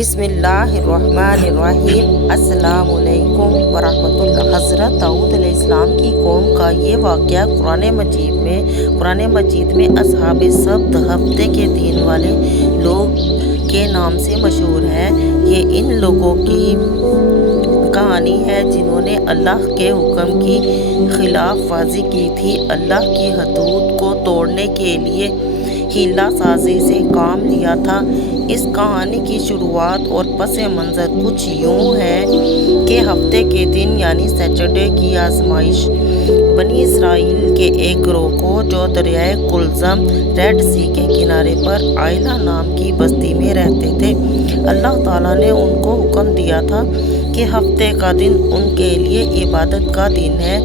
بسم اللہ الرحمن الرحیم۔ السلام علیکم ورحمۃ اللہ۔ حضرت داؤد علیہ السلام کی قوم کا یہ واقعہ قرآن مجید میں اصحاب سبت ہفتے کے دن والے لوگ کے نام سے مشہور ہے۔ یہ ان لوگوں کی کہانی ہے جنہوں نے اللہ کے حکم کی خلاف ورزی کی تھی، اللہ کی حدود کو توڑنے کے لیے ہیلہ سازی سے کام لیا تھا۔ اس کہانی کی شروعات اور پس منظر کچھ یوں ہے کہ ہفتے کے دن یعنی سیٹرڈے کی آزمائش بنی اسرائیل کے ایک گروہ کو جو دریائے کلزم ریڈ سی کے کنارے پر آئلہ نام کی بستی میں رہتے تھے، اللہ تعالیٰ نے ان کو حکم دیا تھا کہ ہفتے کا دن ان کے لیے عبادت کا دن ہے۔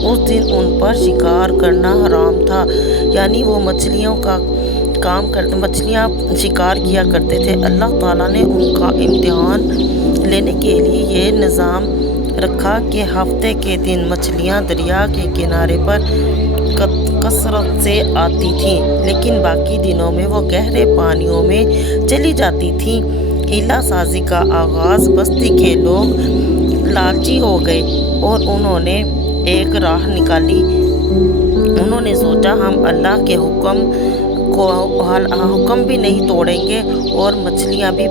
اس دن ان پر شکار کرنا حرام تھا، یعنی وہ مچھلیاں شکار کیا کرتے تھے۔ اللہ تعالیٰ نے ان کا امتحان لینے کے لیے یہ نظام رکھا کہ ہفتے کے دن مچھلیاں دریا کے کنارے پر کثرت سے آتی تھیں، لیکن باقی دنوں میں وہ گہرے پانیوں میں چلی جاتی تھیں۔ ہیلہ سازی کا آغاز بستی کے لوگ لالچی ہو گئے اور انہوں نے ایک راہ نکالی۔ انہوں نے سوچا ہم اللہ کے حکم بھی نہیں توڑیں گے اور مچھلیاں بھی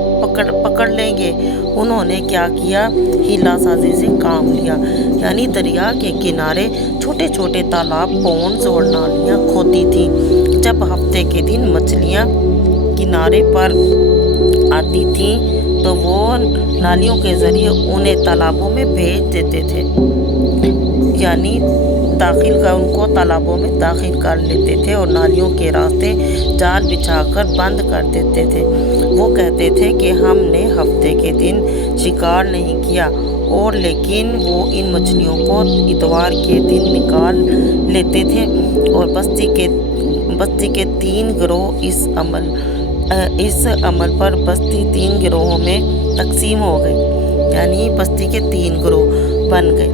پکڑ لیں گے۔ انہوں نے کیا کیا؟ ہیلہ سازی سے کام لیا، یعنی دریا کے کنارے چھوٹے چھوٹے تالاب، پونڈز اور نالیاں کھودی تھیں۔ جب ہفتے کے دن مچھلیاں کنارے پر آتی تھیں تو وہ نالیوں کے ذریعے انہیں تالابوں میں بھیج دیتے تھے، یعنی ان کو تالابوں میں داخل کر لیتے تھے اور نالیوں کے راستے جال بچھا کر بند کر دیتے تھے۔ وہ کہتے تھے کہ ہم نے ہفتے کے دن شکار نہیں کیا، اور لیکن وہ ان مچھلیوں کو اتوار کے دن نکال لیتے تھے۔ اور بستی کے 3 گروہ اس عمل پر بستی 3 گروہوں میں تقسیم ہو گئی، یعنی بستی کے 3 گروہ بن گئے۔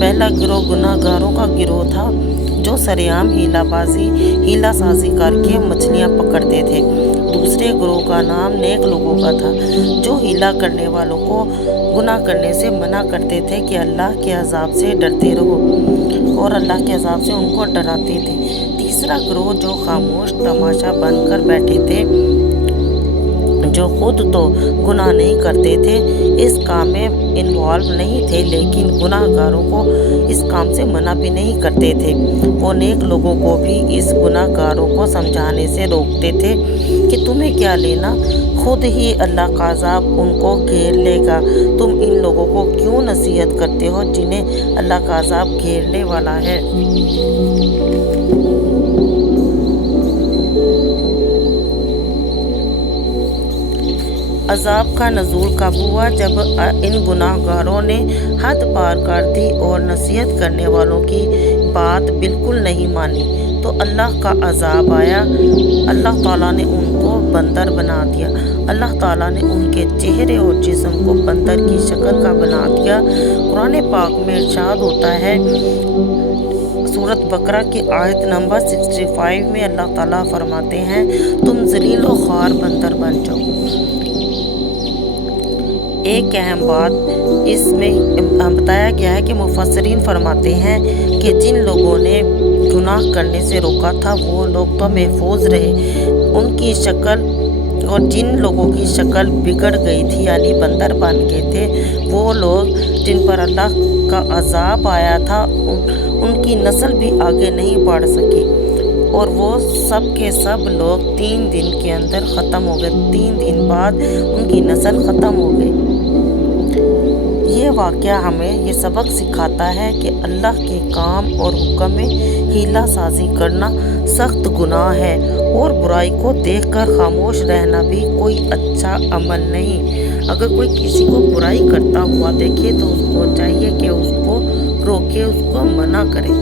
پہلا گروہ گناہ گاروں کا گروہ تھا جو سرعام ہیلہ سازی کر کے مچھلیاں پکڑتے تھے۔ دوسرے گروہ کا نام نیک لوگوں کا تھا جو ہیلہ کرنے والوں کو گناہ کرنے سے منع کرتے تھے کہ اللہ کے عذاب سے ڈرتے رہو، اور اللہ کے عذاب سے ان کو ڈراتے تھے۔ تیسرا گروہ جو خاموش تماشا بن کر بیٹھے تھے، جو خود تو گناہ نہیں کرتے تھے، اس کام میں انوالو نہیں تھے، لیکن گناہ گاروں کو اس کام سے منع بھی نہیں کرتے تھے۔ وہ نیک لوگوں کو بھی اس گناہ گاروں کو سمجھانے سے روکتے تھے کہ تمہیں کیا لینا، خود ہی اللہ کا عذاب ان کو گھیر لے گا، تم ان لوگوں کو کیوں نصیحت کرتے ہو جنہیں اللہ کا عذاب گھیرنے والا ہے۔ عذاب کا نزول کب ہوا؟ جب ان گناہ گاروں نے حد پار کر دی اور نصیحت کرنے والوں کی بات بالکل نہیں مانی تو اللہ کا عذاب آیا۔ اللہ تعالیٰ نے ان کو بندر بنا دیا۔ اللہ تعالیٰ نے ان کے چہرے اور جسم کو بندر کی شکل کا بنا دیا۔ قرآن پاک میں ارشاد ہوتا ہے، سورۃ بقرہ کی آیت نمبر 65 میں اللہ تعالیٰ فرماتے ہیں، تم ذلیل و خوار بندر بن جاؤ۔ ایک اہم بات اس میں بتایا گیا ہے کہ مفسرین فرماتے ہیں کہ جن لوگوں نے گناہ کرنے سے روکا تھا وہ لوگ تو محفوظ رہے، ان کی شکل اور جن لوگوں کی شکل بگڑ گئی تھی یعنی بندر بن گئے تھے، وہ لوگ جن پر اللہ کا عذاب آیا تھا ان کی نسل بھی آگے نہیں بڑھ سکی، اور وہ سب کے سب لوگ 3 دن کے اندر ختم ہو گئے۔ 3 دن بعد ان کی نسل ختم ہو گئی۔ یہ واقعہ ہمیں یہ سبق سکھاتا ہے کہ اللہ کے کام اور حکم میں ہیلہ سازی کرنا سخت گناہ ہے، اور برائی کو دیکھ کر خاموش رہنا بھی کوئی اچھا عمل نہیں۔ اگر کوئی کسی کو برائی کرتا ہوا دیکھے تو اس کو چاہیے کہ اس کو روکے، اس کو منع کرے۔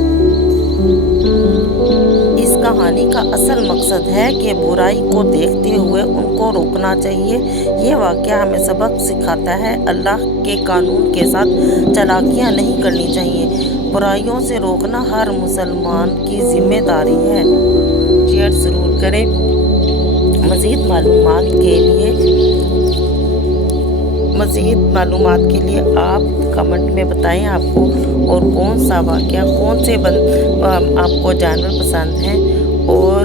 اس کہانی کا اصل مقصد ہے کہ برائی کو دیکھتے ہوئے ان کو روکنا چاہیے۔ یہ واقعہ ہمیں سبق سکھاتا ہے اللہ کے قانون کے ساتھ چالاکیاں نہیں کرنی چاہیے۔ برائیوں سے روکنا ہر مسلمان کی ذمہ داری ہے۔ شیئر ضرور کریں۔ مزید معلومات کے لیے آپ کمنٹ میں بتائیں آپ کو اور کون سا واقعہ آپ کو جانور پسند ہیں اور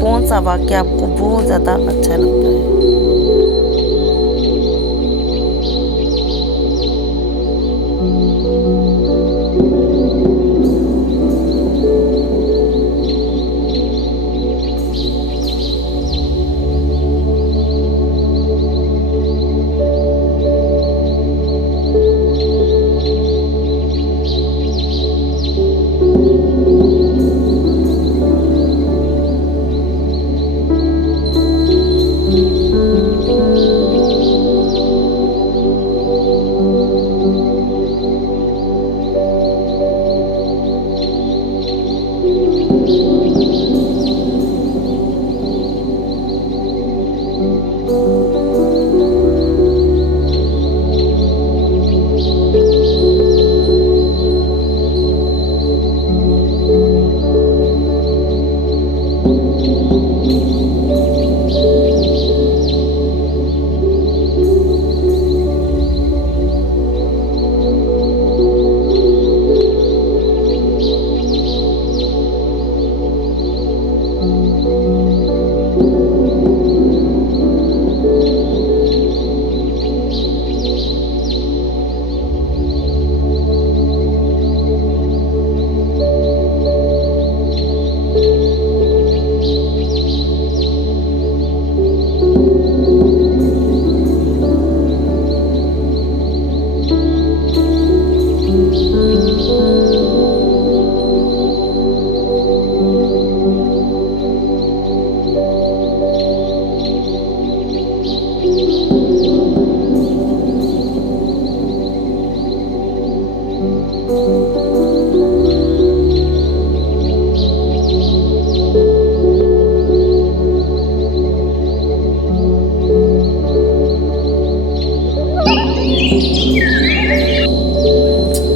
کون سا واقعہ آپ کو بہت زیادہ اچھا لگتا ہے۔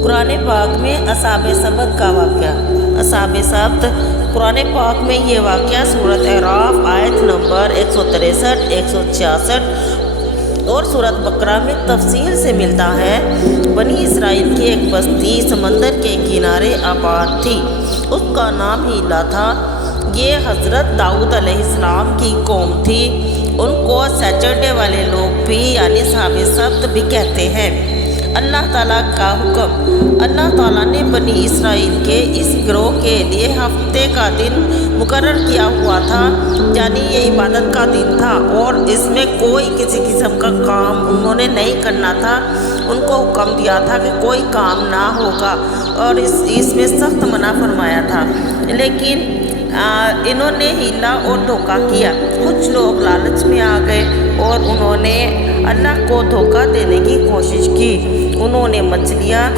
قرآن پاک میں اصحاب سبت کا واقعہ۔ اصحاب سبت قرآن پاک میں یہ واقعہ سورۃ اعراف آیت نمبر 163 166 اور سورۃ بقرہ میں تفصیل سے ملتا ہے۔ بنی اسرائیل کی ایک بستی سمندر کے کنارے آباد تھی، اس کا نام ہیلا تھا۔ یہ حضرت داؤد علیہ السلام کی قوم تھی، ان کو سیچرڈے والے لوگ بھی یعنی اصحاب سبت بھی کہتے ہیں۔ اللہ تعالیٰ کا حکم، اللہ تعالیٰ نے بنی اسرائیل کے اس گروہ کے لیے ہفتے کا دن مقرر کیا ہوا تھا، یعنی یہ عبادت کا دن تھا اور اس میں کوئی کسی قسم کا کام انہوں نے نہیں کرنا تھا۔ ان کو حکم دیا تھا کہ کوئی کام نہ ہوگا اور اس میں سخت منع فرمایا تھا، لیکن انہوں نے ہیلا اور دھوکہ کیا۔ کچھ لوگ لالچ میں آ گئے اور انہوں نے اللہ کو دھوکہ دینے کی کوشش کی۔ انہوں نے مچھلیاں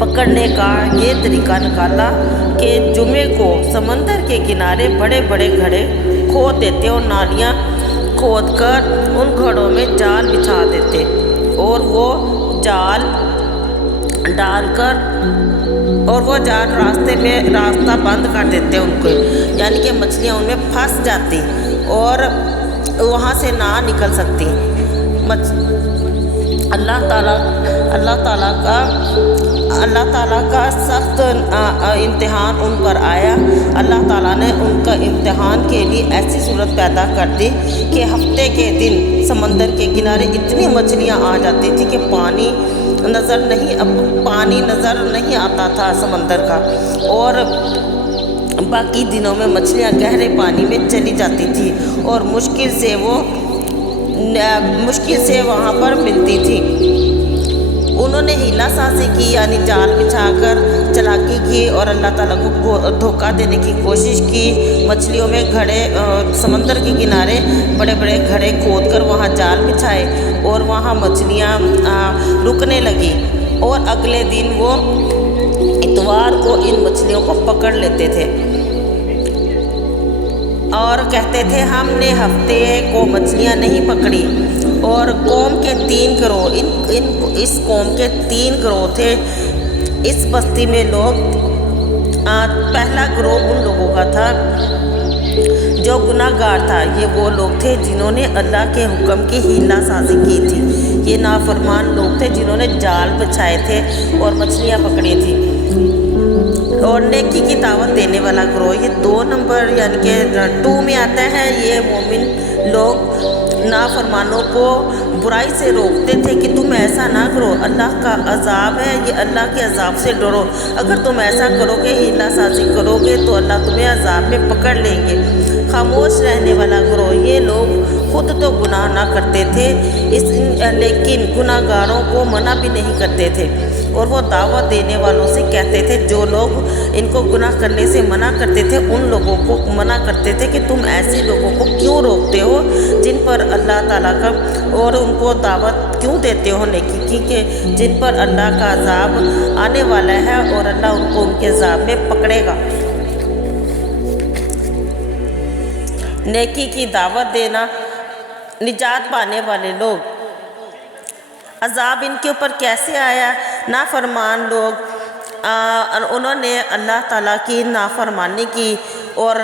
پکڑنے کا یہ طریقہ نکالا کہ جمعے کو سمندر کے کنارے بڑے بڑے گھڑے کھود دیتے اور نالیاں کھود کر ان گھڑوں میں جال بچھا دیتے اور وہ جال راستہ بند کر دیتے ان کو، یعنی کہ مچھلیاں ان میں پھنس جاتی اور وہاں سے نہ نکل سکتی۔ اللہ تعالیٰ کا سخت امتحان ان پر آیا۔ اللہ تعالیٰ نے ان کا امتحان کے لیے ایسی صورت پیدا کر دی کہ ہفتے کے دن سمندر کے کنارے اتنی مچھلیاں آ جاتی تھی کہ پانی نظر نہیں آتا تھا سمندر کا، اور باقی دنوں میں مچھلیاں گہرے پانی میں چلی جاتی تھی اور مشکل سے وہاں پر ملتی تھی۔ انہوں نے ہیلا سازی کی یعنی جال بچھا کر چالاکی کی اور اللہ تعالیٰ کو دھوکہ دینے کی کوشش کی۔ مچھلیوں میں سمندر کے کنارے بڑے بڑے گھڑے کھود کر وہاں جال بچھائے اور وہاں مچھلیاں رکنے لگی، اور اگلے دن وہ اتوار کو ان مچھلیوں کو پکڑ لیتے تھے اور کہتے تھے ہم نے ہفتے کو مچھلیاں نہیں پکڑی۔ اور قوم کے 3 گروہ، اس قوم کے 3 گروہ تھے۔ اس بستی میں لوگ پہلا گروہ ان لوگوں کا تھا جو گناہ گار تھا۔ یہ وہ لوگ تھے جنہوں نے اللہ کے حکم کی ہیلہ سازی کی تھی۔ یہ نافرمان لوگ تھے جنہوں نے جال بچھائے تھے اور مچھلیاں پکڑی تھیں۔ اور نیکی کی دعوت دینے والا گروہ، یہ 2 نمبر یعنی کہ 2 میں آتا ہے۔ یہ مومن لوگ نافرمانوں کو برائی سے روکتے تھے کہ تم ایسا نہ کرو، اللہ کا عذاب ہے، یہ اللہ کے عذاب سے ڈرو، اگر تم ایسا کرو گے، ہیلہ سازی کرو گے تو اللہ تمہیں عذاب میں پکڑ لیں گے۔ خاموش رہنے والا گروہ، یہ لوگ خود تو گناہ نہ کرتے تھے لیکن گناہ گاروں کو منع بھی نہیں کرتے تھے، اور وہ دعوت دینے والوں سے کہتے تھے، جو لوگ ان کو گناہ کرنے سے منع کرتے تھے ان لوگوں کو منع کرتے تھے کہ تم ایسے لوگوں کو کیوں روکتے ہو جن پر اللہ تعالیٰ کا، اور ان کو دعوت کیوں دیتے ہو نیکی کی کہ جن پر اللہ کا عذاب آنے والا ہے اور اللہ ان کو ان کے عذاب میں پکڑے گا۔ نیکی کی دعوت دینا، نجات پانے والے لوگ، عذاب ان کے اوپر کیسے آیا؟ نافرمان لوگ، انہوں نے اللہ تعالیٰ کی نافرمانی کی، اور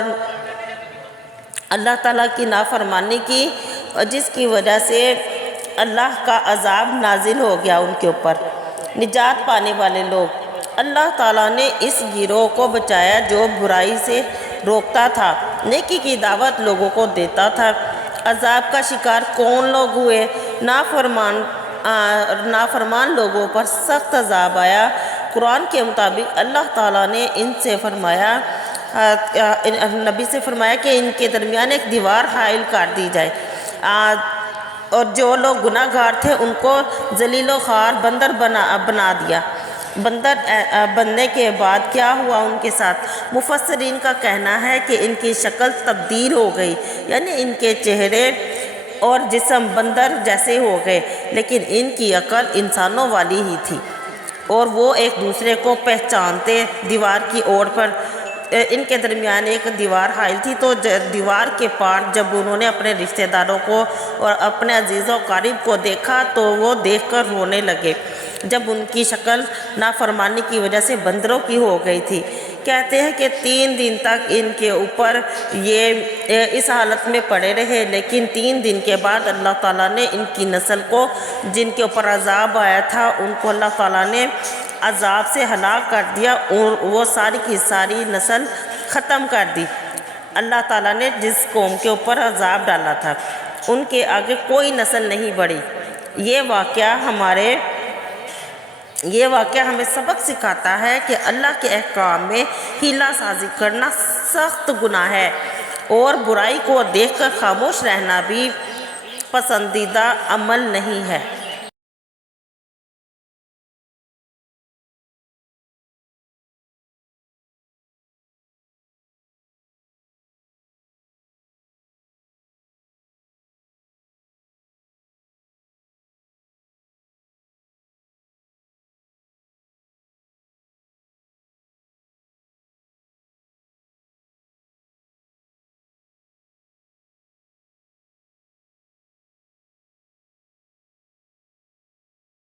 اللہ تعالیٰ کی نافرمانی کی جس کی وجہ سے اللہ کا عذاب نازل ہو گیا ان کے اوپر۔ نجات پانے والے لوگ، اللہ تعالیٰ نے اس گروہ کو بچایا جو برائی سے روکتا تھا، نیکی کی دعوت لوگوں کو دیتا تھا۔ عذاب کا شکار کون لوگ ہوئے؟ نافرمان لوگوں پر سخت عذاب آیا۔ قرآن کے مطابق اللہ تعالیٰ نے ان سے فرمایا، نبی سے فرمایا کہ ان کے درمیان ایک دیوار حائل کر دی جائے، اور جو لوگ گناہ گار تھے ان کو ذلیل و خوار بندر بنا دیا۔ بندر بننے کے بعد کیا ہوا ان کے ساتھ؟ مفسرین کا کہنا ہے کہ ان کی شکل تبدیل ہو گئی، یعنی ان کے چہرے اور جسم بندر جیسے ہو گئے، لیکن ان کی عقل انسانوں والی ہی تھی، اور وہ ایک دوسرے کو پہچانتے۔ دیوار کی اوڑ پر ان کے درمیان ایک دیوار حائل تھی، تو دیوار کے پار جب انہوں نے اپنے رشتہ داروں کو اور اپنے عزیز و اقارب کو دیکھا تو وہ دیکھ کر رونے لگے، جب ان کی شکل نافرمانی کی وجہ سے بندروں کی ہو گئی تھی۔ کہتے ہیں کہ 3 دن تک ان کے اوپر یہ اس حالت میں پڑے رہے، لیکن 3 دن کے بعد اللہ تعالیٰ نے ان کی نسل کو، جن کے اوپر عذاب آیا تھا، ان کو اللہ تعالیٰ نے عذاب سے ہلاک کر دیا، اور وہ ساری کی ساری نسل ختم کر دی۔ اللہ تعالیٰ نے جس قوم کے اوپر عذاب ڈالا تھا ان کے آگے کوئی نسل نہیں بڑھی۔ یہ واقعہ ہمیں سبق سکھاتا ہے کہ اللہ کے احکام میں حیلہ سازی کرنا سخت گناہ ہے، اور برائی کو دیکھ کر خاموش رہنا بھی پسندیدہ عمل نہیں ہے۔